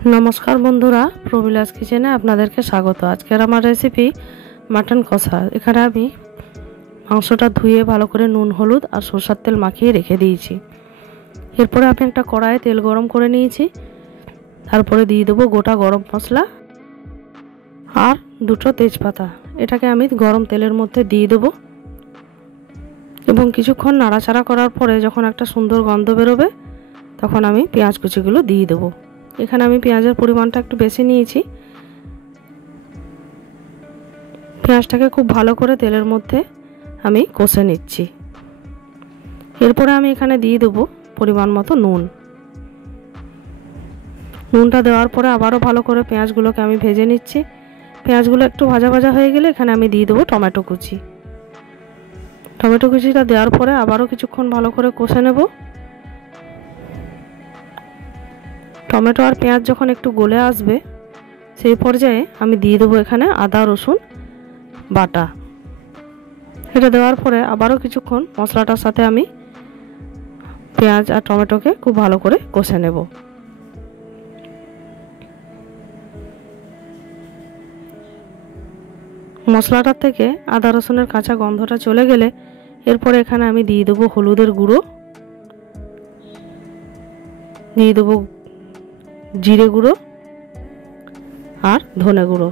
नमस्कार बंधुरा प्रবিলাस किचेने आपनादेरके स्वागत। आजकेर आमार रेसिपि माटन कषा। एखाने आमि मांसटा धुए भालो करे नुन हलुद और सरषेर तेल माखिए रेखे दिएछि। एरपरे आमि एकटा कड़ाइये तेल गरम करे निएछि। तारपरे दिए देब गोटा गरम मशला और दुटो तेजपाता। एटाके आमि गरम तेलेर मধ্যে दिए देब एबं किछुक्षण नाड़ाचाड़ा करार परे जखन एकटा सुंदर गन्ध बेरोबे तखन आमि पेंयाज कुचिगुलो दिए देब। এখানে আমি পেঁয়াজের পরিমাণটা একটু বেশি নিয়েছি। পেঁয়াজটাকে খুব ভালো করে তেলের মধ্যে আমি কষে নিচ্ছি। এরপরে আমি এখানে দিয়ে দেব পরিমাণ মতো নুন। নুনটা দেওয়ার পরে আবারও ভালো করে পেঁয়াজগুলোকে আমি ভেজে নিচ্ছি। পেঁয়াজগুলো একটু ভাজা ভাজা হয়ে গেলে এখানে আমি দিয়ে দেব টমেটো কুচি। টমেটো কুচিটা দেওয়ার পরে আবারও কিছুক্ষণ ভালো করে কষে নেব। टमेटो और पेঁয়াজ যখন একটু গলে আসবে সেই পর্যায়ে আমি দিয়ে দেব এখানে আদা রসুন বাটা। এটা দেওয়ার পরে আবারও কিছুক্ষণ মশলাটার সাথে আমি পেঁয়াজ আর টমেটোকে খুব ভালো করে কষে নেব। মশলাটার থেকে আদা রসুনের কাঁচা গন্ধটা চলে গেলে এরপরে এখানে আমি দিয়ে দেব হলুদের গুঁড়ো, দিয়ে দেব জিরে গুঁড়ো আর ধনে গুঁড়ো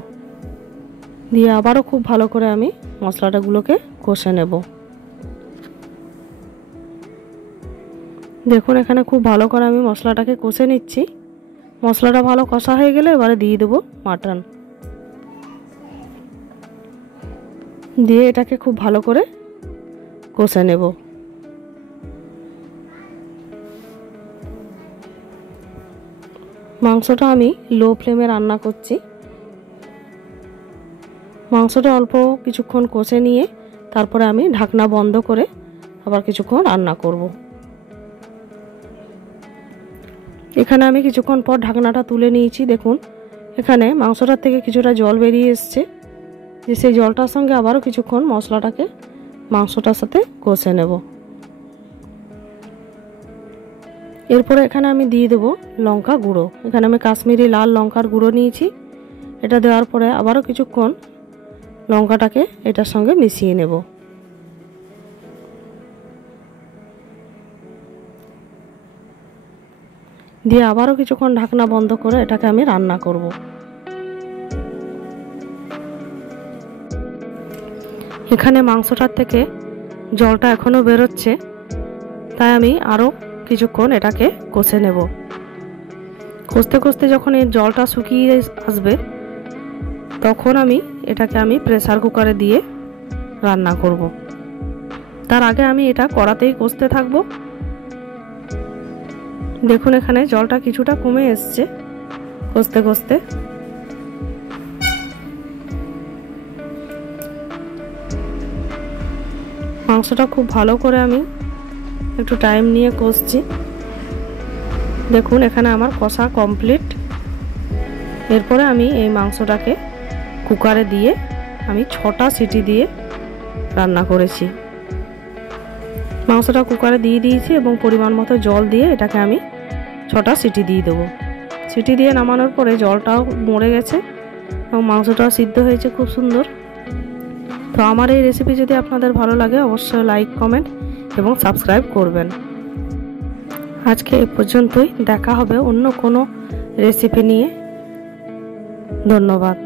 দিয়ে আবারও খুব ভালো করে আমি মশলাটাগুলোকে কষে নেব। দেখুন এখানে খুব ভালো করে আমি মশলাটাকে কষে নিচ্ছি। মশলাটা ভালো কষা হয়ে গেলে এবারে দিয়ে দেব মাটন, দিয়ে এটাকে খুব ভালো করে কষে নেব। মাংসটা আমি লো ফ্লেমে রান্না করছি। মাংসটা অল্প কিছুক্ষণ কষে নিয়ে তারপরে আমি ঢাকনা বন্ধ করে আবার কিছুক্ষণ রান্না করব। এখানে আমি কিছুক্ষণ পর ঢাকনাটা তুলে নিয়েছি। দেখুন এখানে মাংসটার থেকে কিছুটা জল বেরিয়ে এসছে। যে সেই জলটার সঙ্গে আবারও কিছুক্ষণ মশলাটাকে মাংসটার সাথে কষে নেব। এরপরে এখানে আমি দিয়ে দেব লঙ্কা গুঁড়ো। এখানে আমি কাশ্মীরি লাল লঙ্কার গুঁড়ো নিয়েছি। এটা দেওয়ার পরে আবারও কিছুক্ষণ লঙ্কাটাকে এটার সঙ্গে মিশিয়ে নেব। দিয়ে আবারও কিছুক্ষণ ঢাকনা বন্ধ করে এটাকে আমি রান্না করব। এখানে মাংসটার থেকে জলটা এখনো বেরোচ্ছে, তাই আমি আরও কিছুক্ষণ এটাকে কষে নেব। কষতে কষতে যখন এই জলটা শুকিয়ে আসবে তখন এটাকে আমি প্রেসার কুকারে দিয়ে রান্না করব। তার আগে আমি এটা কড়াতেই কষতে থাকব। দেখুন এখানে জলটা কিছুটা কমে এসছে কষতে কষতে। মাংসটা খুব ভালো করে আমি একটু টাইম নিয়ে কষছি। দেখুন এখানে আমার কষা কমপ্লিট। এরপরে আমি এই মাংসটাকে কুকারে দিয়ে আমি 6টা সিটি দিয়ে রান্না করেছি। মাংসটা কুকারে দিয়ে দিয়েছি এবং পরিমাণ মতো জল দিয়ে এটাকে আমি 6টা সিটি দিয়ে দেবো। সিটি দিয়ে নামানোর পরে জলটাও মরে গেছে এবং মাংসটাও সিদ্ধ হয়েছে খুব সুন্দর। তো আমার এই রেসিপি যদি আপনাদের ভালো লাগে অবশ্যই লাইক কমেন্ট এবং সাবস্ক্রাইব করবেন। আজকে এই পর্যন্তই, দেখা হবে অন্য কোনো রেসিপি নিয়ে। ধন্যবাদ।